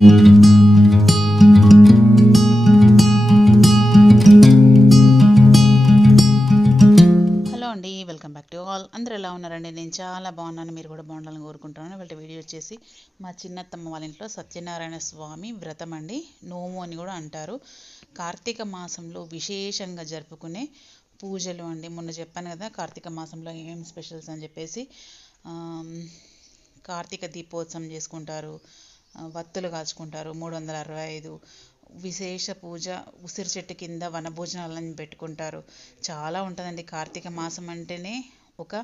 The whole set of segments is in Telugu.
హలో అండి, వెల్కమ్ బ్యాక్ టు ఆల్. అందరూ ఎలా ఉన్నారండి? నేను చాలా బాగున్నాను, మీరు కూడా బాగుండాలని కోరుకుంటున్నాను. వాళ్ళ వీడియో వచ్చేసి మా చిన్నత్తమ్మ వాళ్ళ ఇంట్లో సత్యనారాయణ స్వామి వ్రతం అండి, నోము అని కూడా అంటారు. కార్తీక మాసంలో విశేషంగా జరుపుకునే పూజలు అండి. మొన్న చెప్పాను కదా కార్తీక మాసంలో ఏం స్పెషల్స్ అని చెప్పేసి. కార్తీక దీపోత్సవం చేసుకుంటారు, వత్తులు కాల్చుకుంటారు, 365 విశేష పూజ, ఉసిరి చెట్టు కింద వనభోజనాలను పెట్టుకుంటారు. చాలా ఉంటుందండి. కార్తీక మాసం అంటేనే ఒక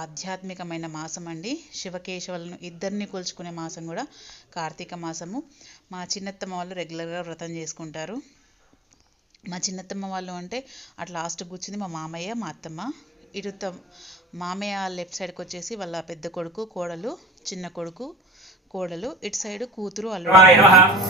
ఆధ్యాత్మికమైన మాసం అండి. శివకేశవులను ఇద్దరిని కొలుచుకునే మాసం కూడా కార్తీక మాసము. మా చిన్నత్తమ్మ వాళ్ళు రెగ్యులర్గా వ్రతం చేసుకుంటారు. మా చిన్నత్తమ్మ వాళ్ళు అంటే అట్లా లాస్ట్ కూర్చుంది మా మామయ్య, మా అత్తమ్మ. ఇటు మామయ్య లెఫ్ట్ సైడ్కి వచ్చేసి వాళ్ళ పెద్ద కొడుకు, కోడలు, చిన్న కొడుకు, కోడలు, ఇటు సైడ్ కూతురు, అల్లుడు.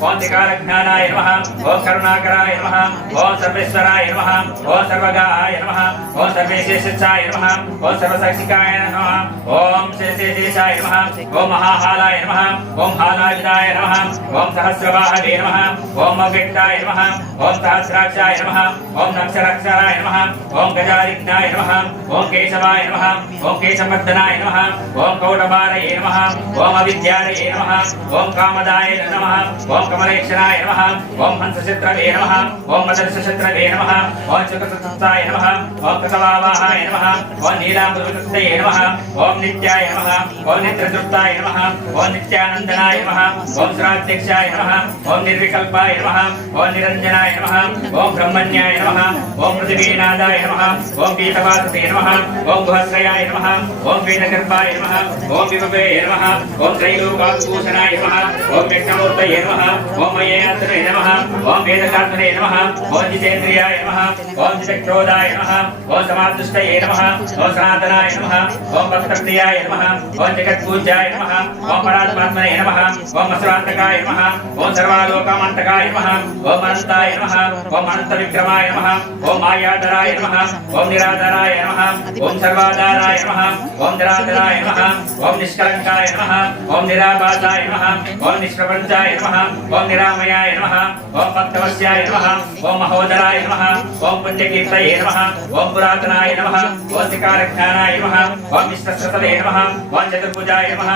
ఓం త్రికాలజ్ఞానాయ నమః, ఓం కరుణాకరాయ నమః, ఓం సర్వేశ్వరాయ నమః, ఓం సర్వగాయ నమః, ఓం సర్వేశేషాయ నమః, ఓం సర్వసాక్షికాయ నమః, ఓం శేషేశాయ నమః, ఓం మహాహాలాయ నమః, ఓం హాలాయుధాయ నమః, ఓం సహస్రవాహవే నమః, ఓం అవ్యక్తాయ నమః, ఓం సహస్రాక్షాయ నమః, ఓం నక్షరాక్షరాయ నమః, ఓం గజారిజ్ఞాయ నమః, ఓం కేశవాయ నమః, ఓం కేశవర్ధనాయ నమః, ఓం కౌటబాలయే నమః, ఓం అవిద్యాలయే నమః, ఓం కామదాయ నమః, ఓం కమలేక్షణాయ నమః, ఓం హంసచిత్రవే నమః, ఓం మదర్శచిత్రవే నమః, ఓం చతుర్దశాయ నమః, ఓం కృతవావాహాయ నమః, ఓం నీలాంబుధృతయ నమః, ఓం నిత్యాయ నమః, ఓం నిత్యతృప్తాయ నమః, ఓం నిత్యానందనాయ నమః, ఓం శ్రాధ్యక్షాయ నమః, ఓం నిర్వికల్పాయ నమః, ఓం నిరంజనాయ నమః, ఓం బ్రహ్మణ్యాయ నమః, ఓం పృథివీనాదాయ నమః, ఓం పీతవాసతే నమః, ఓం గుహశ్రయాయ నమః, ఓం పీతగర్భాయ నమః, ఓం విభవే నమః, ఓం త్రైలోకాభూషణాయ నమః, ఓం యజ్ఞమూర్తయే నమః, ఓం మయేయాత్రే నమః, ఓం వేదకాత్రే నమః, ఓం జితేంద్రియాయ నమః, ఓం జితక్రోధాయ నమః, ఓం సమాదుష్టయే నమః, ఓం సనాతనాయ నమః, ఓం భక్తప్రియాయ నమః, ఓం జగత్పూజ్యాయ నమః, ఓం పరాత్మాత్మనే నమః, ఓం అసురాంతకాయ నమః, ఓం సర్వాలోకమంతకాయ నమః, ఓం అనంతాయ నమః, ఓం అనంత విక్రమాయ నమః, ఓం మాయాధరాయ నమః, ఓం నిరాధరాయ నమః, ఓం సర్వాధారాయ నమః, ఓం నిరాధరాయ నమః, ఓం నిష్కలంకాయ నమః, ఓం నిరాబాధాయ నమః, ఓం నిష్ప్రపంచాయ నమః, ఓం నిరామయాయ నమః, ఓం భక్తవశ్యాయ నమః, ఓం మహోదరాయ నమః, ఓం పుణ్యకీర్తయే నమః, ఓం పురాతనాయ నమః, ఓం త్రికాలజ్ఞానాయ నమః, ఓం విశ్వశ్రతవే నమః, ఓం చతుర్భుజాయ నమః.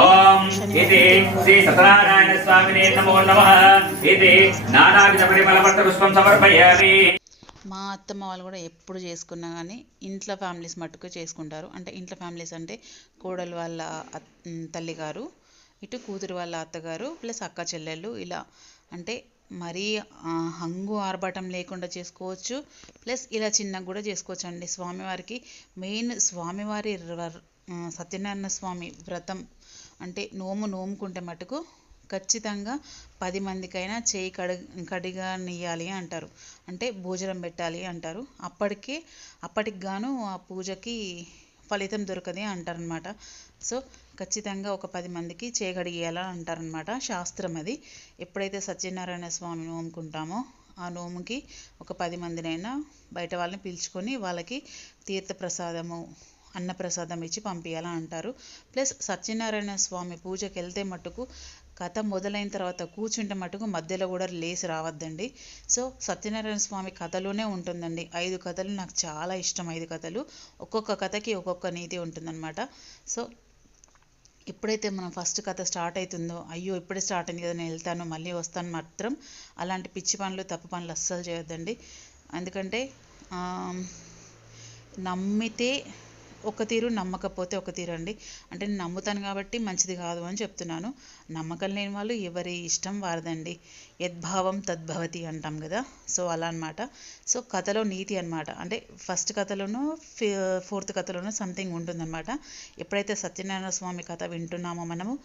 ఓం ఇది శ్రీ సత్యనారాయణ స్వామినే నమో నమః. ఇది నానావిధ పరిమళ పట్టు పుష్పం సమర్పయామి. మా అత్తమ్మ వాళ్ళు కూడా ఎప్పుడు చేసుకున్నా కానీ ఇంట్లో ఫ్యామిలీస్ మట్టుకు చేసుకుంటారు. అంటే ఇంట్లో ఫ్యామిలీస్ అంటే కోడలు వాళ్ళ తల్లిగారు, ఇటు కూతురు వాళ్ళ అత్తగారు, ప్లస్ అక్క చెల్లెళ్ళు, ఇలా అంటే మరీ హంగు ఆర్భాటం లేకుండా చేసుకోవచ్చు, ప్లస్ ఇలా చిన్నగా కూడా చేసుకోవచ్చు అండి. స్వామివారికి మెయిన్ స్వామివారి సత్యనారాయణ స్వామి వ్రతం అంటే నోముకుంటే మటుకు ఖచ్చితంగా 10 మందికైనా చేయి కడిగనియాలి అంటారు. అంటే భోజనం పెట్టాలి అంటారు. అప్పటికి గాను ఆ పూజకి ఫలితం దొరకది అంటారనమాట. సో ఖచ్చితంగా ఒక 10 మందికి చేయి కడిగేయాలని అంటారనమాట, శాస్త్రం అది. ఎప్పుడైతే సత్యనారాయణ స్వామి నోముకుంటామో ఆ నోముకి ఒక 10 మందినైనా బయట వాళ్ళని పిలుచుకొని వాళ్ళకి తీర్థప్రసాదము, అన్నప్రసాదం ఇచ్చి పంపించాలని అంటారు. ప్లస్ సత్యనారాయణ స్వామి పూజకి వెళ్తే మట్టుకు కథ మొదలైన తర్వాత కూర్చుంటే మటుకు మధ్యలో కూడా లేచి రావద్దండి. సో సత్యనారాయణ స్వామి కథలోనే ఉంటుందండి. 5 కథలు నాకు చాలా ఇష్టం. 5 కథలు, ఒక్కొక్క కథకి ఒక్కొక్క నీతి ఉంటుందన్నమాట. సో ఎప్పుడైతే మనం ఫస్ట్ కథ స్టార్ట్ అవుతుందో, అయ్యో ఇప్పుడే స్టార్ట్ అయింది కదా నేను వెళ్తాను మళ్ళీ వస్తాను మాత్రం అలాంటి పిచ్చి పనులు, తప్పు పనులు అస్సలు చేయొద్దండి. ఎందుకంటే నమ్మితే ఒక తీరు, నమ్మకపోతే ఒక తీరు అండి. అంటే నేను నమ్ముతాను కాబట్టి మంచిది కాదు అని చెప్తున్నాను. నమ్మకం లేని వాళ్ళు ఎవరి ఇష్టం వారదండి. యద్భావం తద్భవతి అంటాం కదా, సో అలా అనమాట. సో కథలో నీతి అనమాట. అంటే ఫస్ట్ కథలోనూ 4th కథలోనూ సంథింగ్ ఉంటుందన్నమాట. ఎప్పుడైతే సత్యనారాయణ స్వామి కథ వింటున్నామో మనము,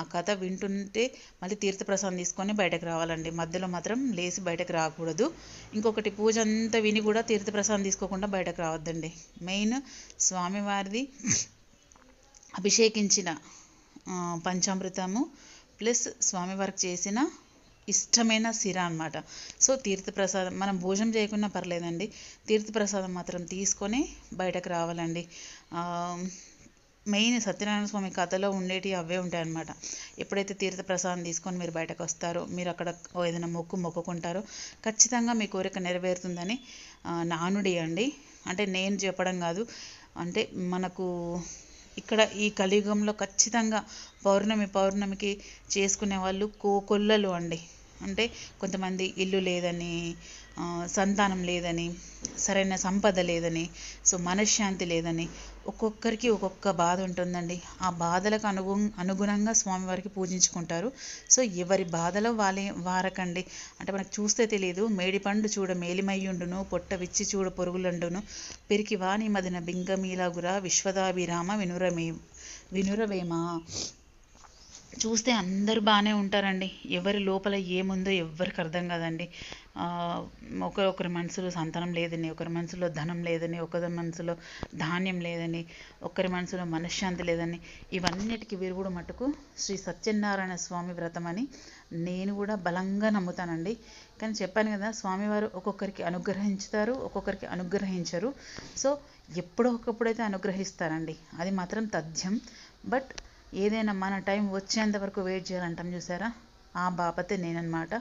ఆ కథ వింటుంటే మళ్ళీ తీర్థప్రసాదం తీసుకొని బయటకు రావాలండి. మధ్యలో మాత్రం లేచి బయటకు రాకూడదు. ఇంకొకటి, పూజ అంతా విని కూడా తీర్థప్రసాదం తీసుకోకుండా బయటకు రావద్దండి. మెయిన్ స్వామివారిది అభిషేకించిన పంచామృతము ప్లస్ స్వామివారికి చేసిన ఇష్టమైన సిర అనమాట. సో తీర్థప్రసాదం మనం భోజనం చేయకుండా పర్లేదండి, తీర్థప్రసాదం మాత్రం తీసుకొని బయటకు రావాలండి. మెయిన్ సత్యనారాయణ స్వామి కథలో ఉండేటివి అవే ఉంటాయి అన్నమాట. ఎప్పుడైతే తీర్థప్రసాదం తీసుకొని మీరు బయటకు వస్తారో, మీరు అక్కడ ఏదైనా మొక్కుకుంటారో ఖచ్చితంగా మీ కోరిక నెరవేరుతుందని నానుడి అండి. అంటే నేను చెప్పడం కాదు, అంటే మనకు ఇక్కడ ఈ కలియుగంలో ఖచ్చితంగా పౌర్ణమికి చేసుకునే వాళ్ళు కోకొల్లలు అండి. అంటే కొంతమంది ఇల్లు లేదని, సంతానం లేదని, సరైన సంపద లేదని, సో మనశ్శాంతి లేదని, ఒక్కొక్కరికి ఒక్కొక్క బాధ ఉంటుందండి. ఆ బాధలకు అనుగుణంగా స్వామివారికి పూజించుకుంటారు. సో ఎవరి బాధలో వారకండి. అంటే మనకు చూస్తే తెలియదు, మేడిపండు చూడ మేలిమయ్యుండును, పొట్ట విచ్చి చూడ పొరుగులండును, పెరికి వాణి మదిన బింగమీలాగురా విశ్వదాభిరామ వినురవేమ. చూస్తే అందరూ బాగానే ఉంటారండి. ఎవరి లోపల ఏముందో ఎవ్వరికి అర్థం కాదండి. ఒకరి మనసులో సంతానం లేదని, ఒకరి మనసులో ధనం లేదని, ఒకరి మనసులో ధాన్యం లేదని, ఒకరి మనసులో మనశ్శాంతి లేదని, ఇవన్నిటికీ విరుగుడు మటుకు శ్రీ సత్యనారాయణ స్వామి వ్రతం అని నేను కూడా బలంగా నమ్ముతానండి. కానీ చెప్పాను కదా, స్వామివారు ఒక్కొక్కరికి అనుగ్రహించుతారు, ఒక్కొక్కరికి అనుగ్రహించరు. సో ఎప్పుడో ఒకప్పుడైతే అనుగ్రహిస్తారండి, అది మాత్రం తథ్యం. బట్ ఏదైనా మన టైం వచ్చేంత వరకు వెయిట్ చేయాలంటాం చూసారా, ఆ బాపతే నేనన్నమాట.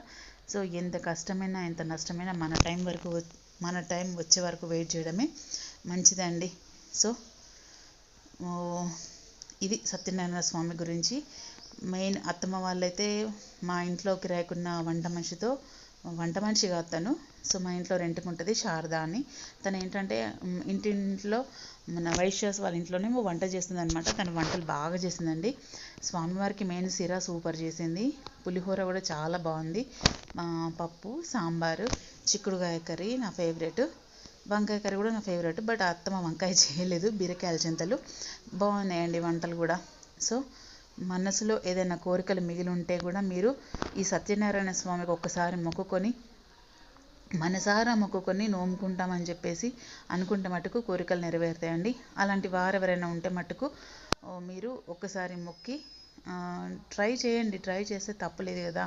సో ఎంత కష్టమైనా ఎంత నష్టమైనా మన టైం వచ్చే వరకు వెయిట్ చేయడమే మంచిదండి. సో ఇది సత్యనారాయణ స్వామి గురించి. మెయిన్ అత్తమ్మ వాళ్ళైతే మా ఇంట్లో కిరాయికున్న వంట మనిషి కాదు తను. సో మా ఇంట్లో రెంట్కి ఉంటుంది, శారద అని. తను ఏంటంటే ఇంట్లో మన వైశ్యాస్ వాళ్ళ ఇంట్లోనేమో వంట చేస్తుంది అనమాట. తను వంటలు బాగా చేసిందండి. స్వామివారికి మెయిన్ సిరా సూపర్ చేసింది, పులిహోర కూడా చాలా బాగుంది, పప్పు, సాంబారు, చిక్కుడుకాయ కర్రీ నా ఫేవరెట్, వంకాయ కర్రీ కూడా నా ఫేవరెట్. బట్ అత్తమ్మ వంకాయ చేయలేదు, బీరకాయల చింతలు బాగున్నాయండి వంటలు కూడా. సో మనసులో ఏదైనా కోరికలు మిగిలి ఉంటే కూడా మీరు ఈ సత్యనారాయణ స్వామికి ఒక్కసారి మనసారా మొక్కుకొని నోముకుంటామని చెప్పేసి అనుకుంటే మటుకు కోరికలు నెరవేరుతాయండి. అలాంటి వారు ఎవరైనా ఉంటే మటుకు మీరు ఒక్కసారి మొక్కి ట్రై చేయండి. ట్రై చేస్తే తప్పులేదు కదా.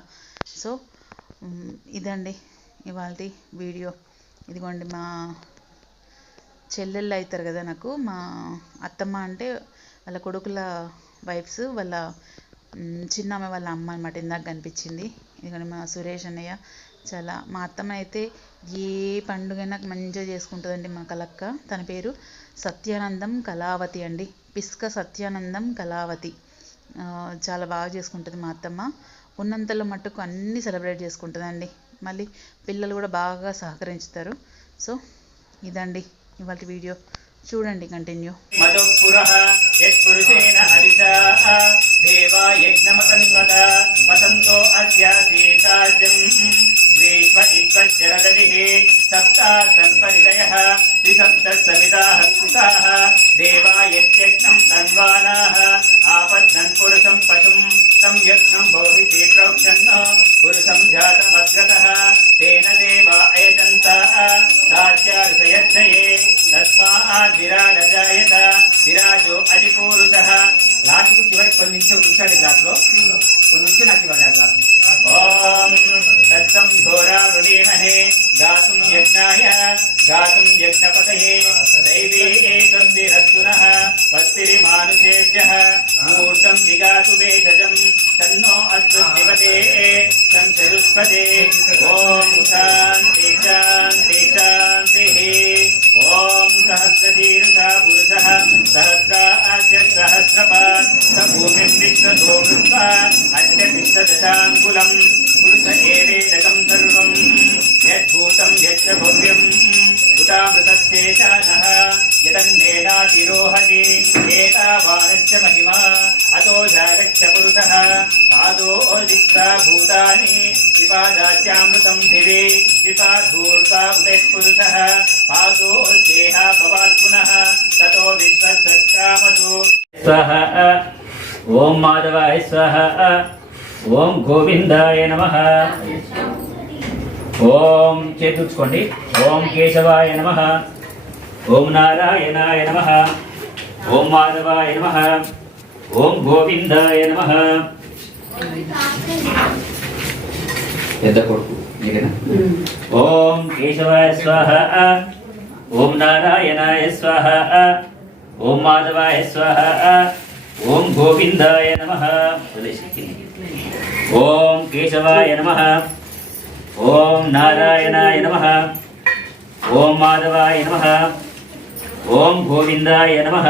సో ఇదండి ఇవాళ వీడియో. ఇదిగోండి మా చెల్లెళ్ళు అవుతారు కదా నాకు, మా అత్తమ్మ అంటే వాళ్ళ కొడుకుల వైఫ్స్, వాళ్ళ చిన్నమ్మ వాళ్ళ అమ్మ అన్నమాట. ఇందాక కనిపించింది. ఇదిగోండి మా సురేష్ అన్నయ్య. మా అత్తమ్మ అయితే ఏ పండుగైనా మంచిగా చేసుకుంటుందండి మా కలక్క. తన పేరు సత్యానందం కళావతి అండి, పిస్క సత్యానందం కళావతి. చాలా బాగా చేసుకుంటుంది మా అత్తమ్మ. ఉన్నంతలో మట్టుకు అన్నీ సెలబ్రేట్ చేసుకుంటుందండి. మళ్ళీ పిల్లలు కూడా బాగా సహకరించుతారు. సో ఇదండి ఇవాళ వీడియో. చూడండి కంటిన్యూ. మధుపురః యత్పురుషేణ హరిషా దేవా యజ్ఞమతన్వత వసంతో అస్యాసీతాజ్యం గ్రీష్మ ఇత్వశరదవిః సప్తాసన్ పరిదయః త్రిసప్తసమిదాః కృతాః దేవా యజ్ఞం తన్వానాః ఆపద్నన్ పురుషం పశుం తం యజ్ఞం బౌహితి ప్రోక్షన్న పురుషం జాతమగ్రతః తేన దేవా అయజంత సాధ్యారుషయజ్ఞయే తస్మాత్ విరాడజాయత విరాజో అధిపూరుషః. లాస్ట్కు చివరికి కొన్ని ఉంచండి, గ్లాస్లో కొన్ని ఉంచి నాకు ఇవ్వండి ఆ గ్లాస్. ఓం తత్సం ఘోరా వృణీమహే గాతుం యజ్ఞాయ గాతుం యజ్ఞపతయే దైవీ ఏతద్విరస్తునః స్వస్తిరి మానుషేభ్యః మూర్తం జిగాతు వేషజం తన్నో అస్మద్దివతే తం చతుష్పదే. ఓం శాంతి శాంతి శాంతిః. ఓం సహస్రశీర్షా పురుషః సహస్రాస్య సహస్రపాత్ స భూమిం విశ్వతో వృత్వా అత్యతిష్టదశాంగుళం పురుష ఏవేదకం సర్వం యద్భూతం యచ్చ భవ్యం ఉతామృతస్యేషానః యదన్నేనాతిరోహతి ఏతావానస్య మహిమా అతో జాగచ్చ పురుషః పాదోర్దిష్ట్రా భూతాని విపాదాస్యామృతం దివి విపాధూర్తా ఉదయఃపురుషః పాదోర్దేహ భవాత్ పునః తతో విశ్వసక్రామతు. స్వహ. ఓం మాధవాయ స్వహ. ఓం గోవిందాయ నమః. ఓం చేతుచ్చుకోండి. ఓం కేశవాయ నమః. ఓం నారాయణాయ నమః. ఓం మాధవాయ నమః. ఓం గోవిందాయ నమః. పెద్ద కొడుకు మీరేనా? ఓం కేశవాయ స్వాహ. ఓం నారాయణాయ స్వాహ. ఓం మాధవాయ స్వాహ. ఓం గోవిందాయ నమః. ఓం కేశవాయ నమః. ఓం నారాయణాయ నమః. ఓం మాధవాయ నమః. ఓం గోవిందాయ నమః.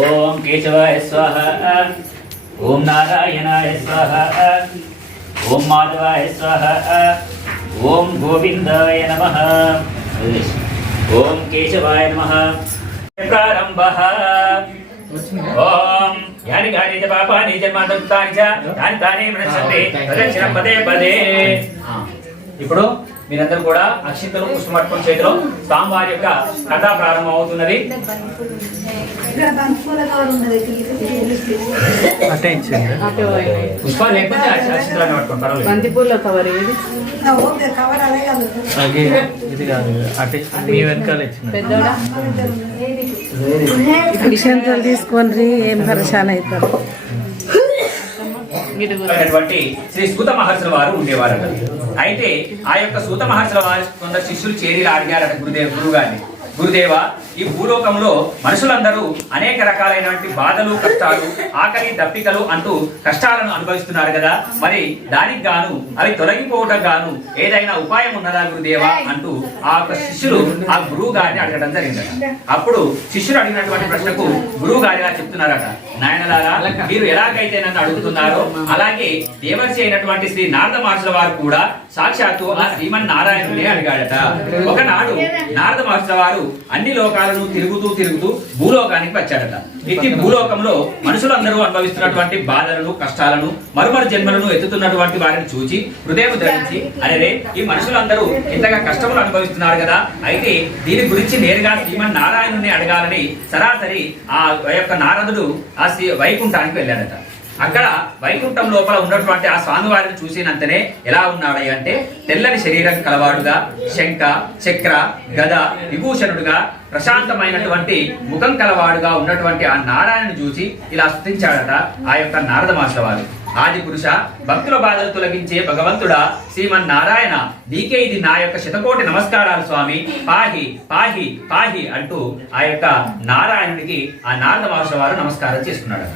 ఓం కేశవాయ స్వాహ. ఓం నారాయణాయ స్వాహ. ఓం మాధవాయ స్వాహ. ఓం గోవిందాయ నమః. ఓం కేశవాయ నమః. ప్రారంభః. ఓం యాని గాని చ పాపాని జన్మాంతాని చ తాని తాని వినశ్యంతి ప్రదక్షిణం పదే పదే. ఇప్పుడు మీరందరూ కూడా అక్షింతలు పుష్పమట్టుకుని చేతిలో స్వామివారి యొక్క కథ ప్రారంభం అవుతున్నది. పుష్పాలు లేకపోతే అక్షింతలు పట్టుకోండి, పర్వాలేదు. బంతిపూల కవర్ ఇది కాదు అటే మీ వెనకాల పెద్దోడా అక్షంతలు తీసుకొని ఏం పరిశాన్ అవుతారు. అయినటువంటి శ్రీ సూత మహర్షుల వారు ఉండేవారు. అయితే ఆ యొక్క సూత మహర్షుల వారు కొందరు శిష్యులు చేరి అడిగారట గురుగారిని, గురుదేవ, ఈ భూలోకంలో మనుషులందరూ అనేక రకాలైనటువంటి బాధలు, కష్టాలు, ఆకలి, దప్పికలు అంటూ కష్టాలను అనుభవిస్తున్నారు కదా, మరి దానికి గాను అవి తొలగిపోవటం గాను ఏదైనా ఉపాయం ఉన్నదా గురుదేవా అంటూ ఆ యొక్క శిష్యులు ఆ గురువు గారిని అడగడం జరిగిందట. అప్పుడు శిష్యులు అడిగినటువంటి ప్రశ్నకు గురువు గారి చెప్తున్నారట, నాయనలారా, మీరు ఎలాగైతే నన్ను అడుగుతున్నారో అలాగే దేవర్షి అయినటువంటి శ్రీ నారద మహర్షుల వారు కూడా సాక్షాత్తు ఆ శ్రీమన్నారాయణుడే అడిగాడట. ఒకనాడు నారద మహర్షుల వారు అన్ని లోకాలను తిరుగుతూ భూలోకానికి వచ్చాడట. ఇట్టి భూలోకంలో మనుషులందరూ అనుభవిస్తున్నటువంటి బాధలను, కష్టాలను, మరుమరు జన్మలను ఎత్తుతున్నటువంటి వారిని చూచి హృదయం ధరించి, అరే ఈ మనుషులందరూ ఇంతగా కష్టములు అనుభవిస్తున్నారు కదా, అయితే దీని గురించి నేరుగా శ్రీమన్నారాయణుని అడగాలని సరాసరి ఆ యొక్క నారదుడు ఆ వైకుంఠానికి వెళ్ళాడట. అక్కడ వైకుంఠం లోపల ఉన్నటువంటి ఆ స్వామివారిని చూసినంతనే ఎలా ఉన్నాడు అంటే, తెల్లని శరీరం కలవాడుగా, శంఖ, చక్ర, గద, విభూషణుడుగా, ప్రశాంతమైనటువంటి ముఖం కలవాడుగా ఉన్నటువంటి ఆ నారాయణను చూసి ఇలా స్తుతించాడట ఆ యొక్క నారద మహర్షుల వారు. ఆది పురుష, భక్తుల బాధలు తొలగించే భగవంతుడా శ్రీమన్నారాయణ, నీకే ఇది నా యొక్క శతకోటి నమస్కారాలు స్వామి, పాహి పాహి పాహి అంటూ ఆ యొక్క నారాయణుడికి ఆ నారద మహర్షుల వారు నమస్కారం చేసుకున్నాడు.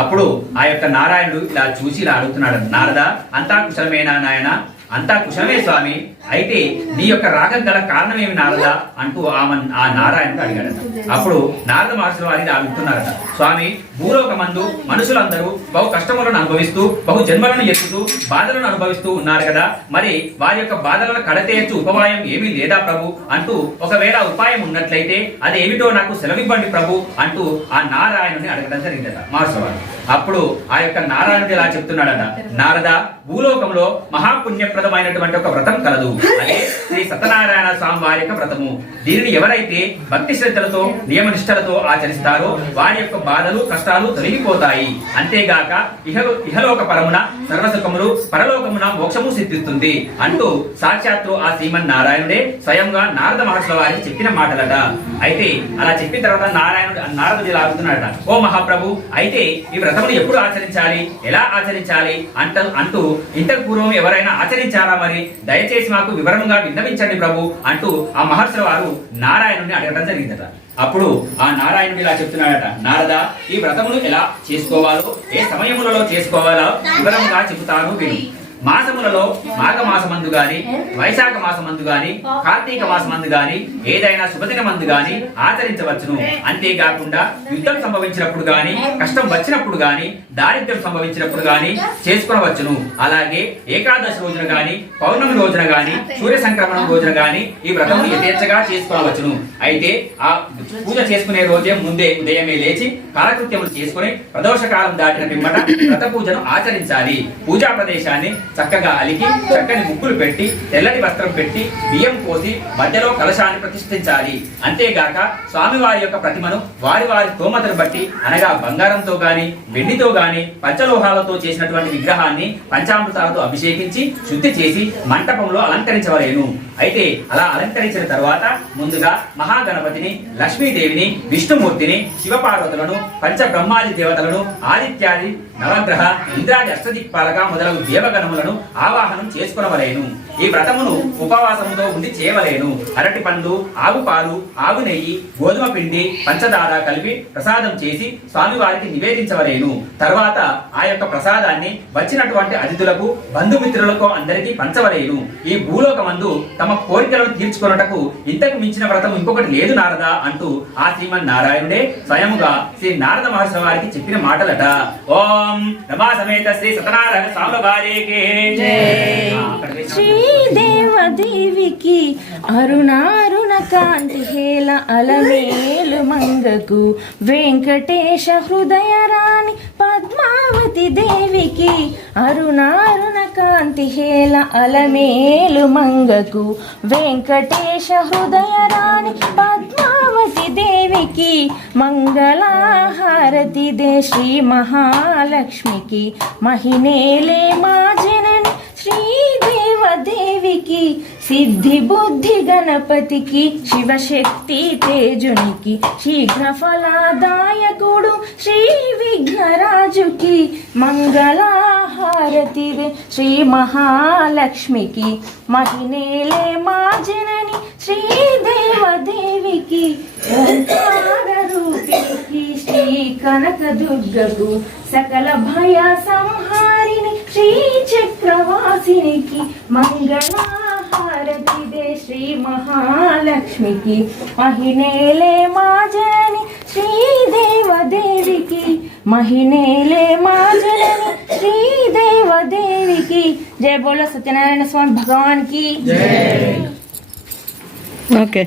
అప్పుడు ఆ యొక్క నారాయణుడు ఇలా చూసి ఇలా అడుగుతున్నాడు, నారద, అంతా కుశలమేనా నాయన? అంతా కుశలమే స్వామి, అయితే నీ యొక్క రాగం గల కారణమేమి నారద అంటూ ఆ నారాయణుడు అడిగాడట. అప్పుడు నారద మహర్షుల వారిని అడుగుతున్నారట, స్వామి, భూలోకమందు మనుషులందరూ బహు కష్టములను అనుభవిస్తూ, బహు జన్మలను ఎత్తుతూ, బాధలను అనుభవిస్తూ ఉన్నారు కదా, మరి వారి యొక్క బాధలను కడతేర్చు ఉపాయం ఏమీ లేదా ప్రభు అంటూ, ఒకవేళ ఉపాయం ఉన్నట్లయితే అది ఏమిటో నాకు సెలవివ్వండి ప్రభు అంటూ ఆ నారాయణుని అడగడం జరిగిందట మహర్షుల వారు. అప్పుడు ఆ యొక్క నారాయణుడు ఇలా చెప్తున్నాడట, నారద, భూలోకంలో మహాపుణ్యప్రదమైనటువంటి ఒక వ్రతం కలదు, అదే శ్రీ సత్యనారాయణ స్వామి వారి యొక్క వ్రతము. దీనిని ఎవరైతే భక్తి శ్రద్ధలతో, నియమనిష్టలతో ఆచరిస్తారో వారి యొక్క బాధలు, కష్టాలు తొలగిపోతాయి. అంతేగాక ఇహలోక పరమున సర్వసుఖములు, పరలోకమున మోక్షము సిద్ధిస్తుంది అంటూ సాక్షాత్తు ఆ శ్రీమన్నారాయణుడే స్వయంగా నారద మహర్షుల వారికి చెప్పిన మాటలట. అయితే అలా చెప్పిన తర్వాత నారదుడు ఇలా అడుగుతున్నాడట, ఓ మహాప్రభు, అయితే ఈ వ్రతమును ఎప్పుడు ఆచరించాలి, ఎలా ఆచరించాలి అంటూ ఇంతకు పూర్వం ఎవరైనా ఆచరించారా, మరి దయచేసి మాకు వివరంగా విన్నవించండి ప్రభు అంటూ ఆ మహర్షుల వారు నారాయణుడిని అడగడం జరిగిందట. అప్పుడు ఆ నారాయణుడు ఇలా చెప్తున్నాడట, నారద, ఈ వ్రతమును ఎలా చేసుకోవాలో, ఏ సమయములలో చేసుకోవాలో వివరంగా చెబుతాను విను. మాసములలో మాఘ మాసమందు గాని, వైశాఖ మాసమందు గాని, కార్తీక మాసమందు గాని, ఏదైనా శుభదిన మందు గాని ఆచరించవచ్చును. అంతేకాకుండా యుద్ధం సంభవించినప్పుడు గాని, కష్టం వచ్చినప్పుడు గాని, దారిద్ర్యం సంభవించినప్పుడు గాని చేసుకునవచ్చును. అలాగే ఏకాదశి రోజున గాని, పౌర్ణమి రోజున గాని, సూర్య సంక్రమణం రోజున గాని ఈ వ్రతమును యథేచ్ఛగా చేసుకోవచ్చును. అయితే ఆ పూజ చేసుకునే రోజే ముందే ఉదయమే లేచి కాలకృత్యములు చేసుకుని ప్రదోషకాలం దాటిన పిమ్మట వ్రత పూజను ఆచరించాలి. పూజా ప్రదేశాన్ని చక్కగా అలికి, చక్కని ముగ్గులు పెట్టి, తెల్లటి వస్త్రం పెట్టి, బియ్యం పోసి మధ్యలో కలశాన్ని ప్రతిష్ఠించాలి. అంతేగాక స్వామివారి యొక్క ప్రతిమను వారి స్తోమతను బట్టి, అనగా బంగారంతో గాని, వెండితో గాని, పంచలోహాలతో చేసినటువంటి విగ్రహాన్ని పంచామృతాలతో అభిషేకించి శుద్ధి చేసి మంటపంలో అలంకరించవలేను. అయితే అలా అలంకరించిన తర్వాత ముందుగా మహాగణపతిని, లక్ష్మీదేవిని, విష్ణుమూర్తిని, శివపార్వతులను, పంచబ్రహ్మాది దేవతలను, ఆదిత్యాది నవగ్రహ, ఇంద్రాది అష్టదిక్పాలక మొదలగు దేవగణములను ఆవాహనం చేసుకునవలేను. ఈ వ్రతమును ఉపవాసముతో ఉండి చేయవలేను. అరటి పండు, ఆవు పాలు, ఆవు నెయ్యి, గోధుమ పిండి, పంచదార కలిపి ప్రసాదం చేసి స్వామివారికి నివేదించవలేను. తర్వాత ఆ యొక్క ప్రసాదాన్ని వచ్చినటువంటి అతిథులకు, బంధుమిత్రులకు అందరికీ పంచవలేను. ఈ భూలోకమందు తమ కోరికలను తీర్చుకొనుటకు ఇంతకు మించిన వ్రతం ఇంకొకటి లేదు నారద అంటూ ఆ శ్రీమన్నారాయణుడే స్వయముగా శ్రీ నారద మహర్షి వారికి చెప్పిన మాటలట. ఓం రమా సమేత శ్రీ సత్యనారాయణ స్వామి వారికి శ్రీదేవదేవికి అరుణారుణ కాంతి హేళ అలమేలు మంగకు వెంకటేశ హృదయ రాణి పద్మావతి దేవికి అరుణారుణ కాంతి హేళ అలమేలు మంగకు వెంకటేశ హృదయ రాణి పద్మావతి దేవికి మంగళహారతి దే శ్రీ మహాలక్ష్మికి మహినేలే మా జనని శ్రీదేవదేవికి సిద్ధి బుద్ధి గణపతికి శివశక్తి తేజునికి శీఘ్ర ఫలదాయకుడు శ్రీ విఘ్నరాజుకి మంగళహారతి శ్రీ మహాలక్ష్మికి మహినేలే మా జనని శ్రీదేవదేవికి ఓంకార రూపికి శ్రీ కనకదుర్గకు సకల భయ సంహారిణి శ్రీ చక్రవాసినికి మంగళహారతి దే శ్రీ మహాలక్ష్మికి మహినేలే మా జనని శ్రీదేవదేవికి మహినేలే మా జనని శ్రీదేవదేవికి. జయ బోలో సత్యనారాయణ స్వామి భగవాన్ కి. ఓకే.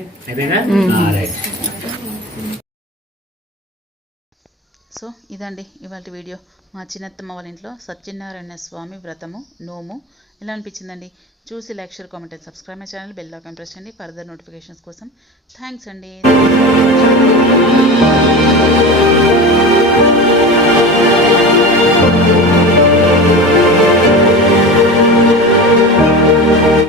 సో ఇదండి ఇవాళ వీడియో. మా చిన్నత్తమ్మ వాళ్ళ ఇంట్లో సత్యనారాయణ స్వామి వ్రతము నోము ఎలా అనిపించిందండి? చూసి like, share, comment and subscribe my channel, bell icon press చేయండి ఫర్దర్ నోటిఫికేషన్స్ కోసం. థ్యాంక్స్ అండి.